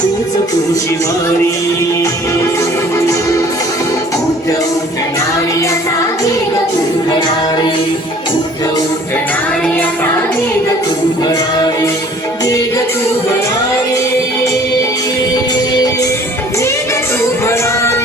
तूच तू शिवारी उठ उठ नारी आता वेग तू भरारी उठ उठ नारी आता वेग तू भरारी वेग तू भरारी वेग तू भरारी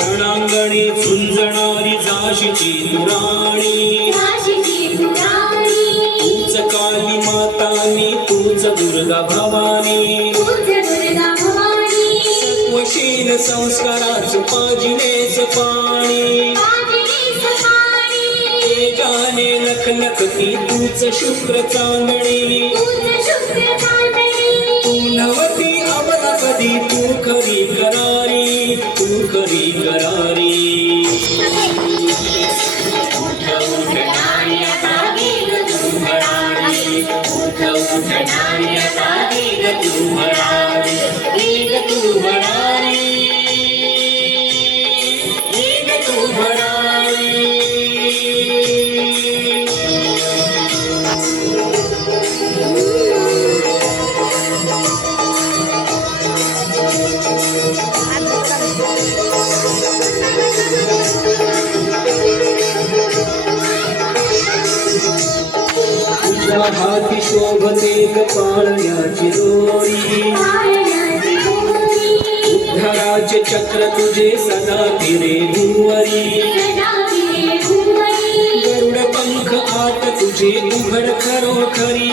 रणांगणी झुंजणारी झाशीची तुराणी तूच काली माता मी तूच दुर्गा भवानी वशील संस्काराच पाजिनेच पाणी जाने लख लखती तूच शुक्र चांदणी तू नवती अबला कधी तू खरी करारी तू खरी करारी उठ उठ नारी आता वेग तू भरारी उठ उठ नारी आता वेग तू भरारी वेग तू भरारी वेग तू भरारी तुझ्या हाती शोभते कपाळ्याची दोरी उद्धराचे चक्र तुझे सदा फिरे भुवरी गरुड पंख आत तुझे उघड खरोखरी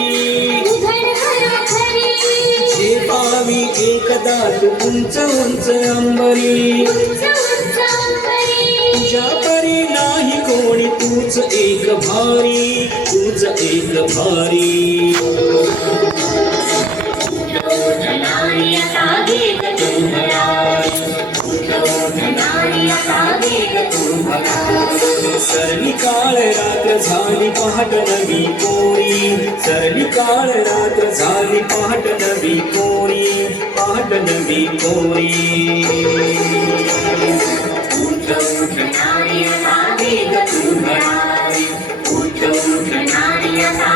जे पावी एकदा तू उंच उंच अंबरी तुझ्या परी नाही कोणी तूच एक भारी तूच एक भारी उठ नारी आता वेग तू भरारी उठ नारी आता वेग तू भरारी सरली काळ रात्र झाली पहाट नवी कोरी सरली काळ रात्र झाली पहाट नवी कोरी पहाट नवी कोरी उठ उठ नारी आता वेग तू भरारी उठ उठ नारी आता